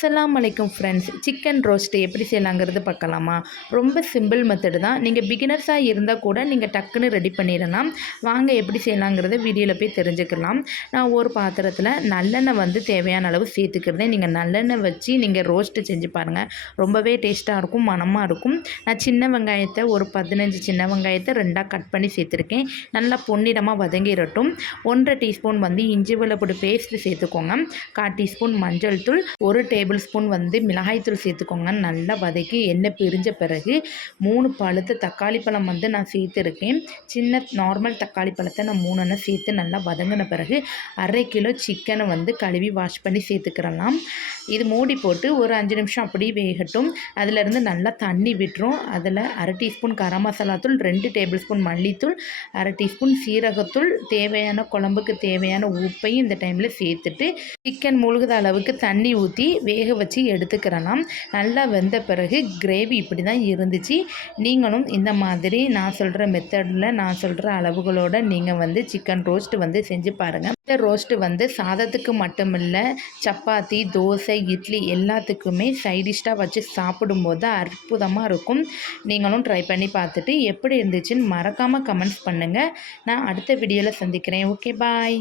அஸ்ஸலாமு அலைக்கும் friends. Chicken roast எப்படி செய்யலாங்கிறது பார்க்கலாமா? ரொம்ப சிம்பிள் மெத்தடு தான். நீங்கள் பிகினர்ஸாக இருந்தால் கூட நீங்கள் டக்குன்னு ரெடி பண்ணிடலாம். வாங்க எப்படி செய்யலாங்கிறத வீடியோவில் போய் தெரிஞ்சுக்கலாம். நான் ஒரு பாத்திரத்தில் நல்லெண்ணெய் வந்து தேவையான அளவு சேர்த்துக்கிறதேன். நீங்கள் நல்லெண்ணெய் வச்சு நீங்கள் ரோஸ்ட்டு செஞ்சு பாருங்கள். ரொம்பவே டேஸ்ட்டாக இருக்கும், மணமாக இருக்கும். நான் சின்ன வெங்காயத்தை ஒரு 15 சின்ன வெங்காயத்தை 2ஆக கட் பண்ணி சேர்த்துருக்கேன். நல்லா பொன்னிறமாக வதங்கிடட்டும். 1/2 டீஸ்பூன் வந்து இஞ்சி வெள்ளப்பூடு பேஸ்ட்டு சேர்த்துக்கோங்க. 1/4 டீஸ்பூன் மஞ்சள் தூள், 1 டேபிள் ஸ்பூன் வந்து மிளகாய்த்தூள் சேர்த்துக்கோங்க. நல்லா வதக்கி எண்ணெய் பிரிஞ்ச பிறகு 3 பழுத்த தக்காளி பழம் வந்து நான் சேர்த்துருக்கேன். சின்ன நார்மல் தக்காளி பழத்தை நான் 3 சேர்த்து நல்லா வதங்கின பிறகு 1/2 கிலோ சிக்கனை வந்து கழுவி வாஷ் பண்ணி சேர்த்துக்கிறலாம். இது மூடி போட்டு ஒரு 5 நிமிஷம் அப்படியே வேகட்டும். அதிலிருந்து நல்லா தண்ணி விட்டுரும். அதில் 1/2 டீஸ்பூன் கரம் மசாலா தூள், 2 டேபிள் ஸ்பூன் மல்லித்தூள், 1/2 டீஸ்பூன் சீரகத்தூள், தேவையான குழம்புக்கு தேவையான உப்பையும் இந்த டைமில் சேர்த்துட்டு சிக்கன் முழுகுத அளவுக்கு தண்ணி ஊற்றி வேக வச்சு எடுத்துக்கிறலாம். நல்லா வெந்த பிறகு கிரேவி இப்படி தான் இருந்துச்சு. நீங்களும் இந்த மாதிரி நான் சொல்கிற மெத்தடில் நான் சொல்கிற அளவுகளோடு நீங்கள் வந்து சிக்கன் ரோஸ்ட் வந்து செஞ்சு பாருங்கள். இந்த ரோஸ்ட்டு வந்து சாதத்துக்கு மட்டும் இல்லை, சப்பாத்தி, தோசை, இட்லி எல்லாத்துக்குமே சைடிஷ்டாக வச்சு சாப்பிடும்போது அற்புதமாக இருக்கும். நீங்களும் ட்ரை பண்ணி பார்த்துட்டு எப்படி இருந்துச்சுன்னு மறக்காமல் கமெண்ட்ஸ் பண்ணுங்கள். நான் அடுத்த வீடியோவில் சந்திக்கிறேன். ஓகே, பாய்.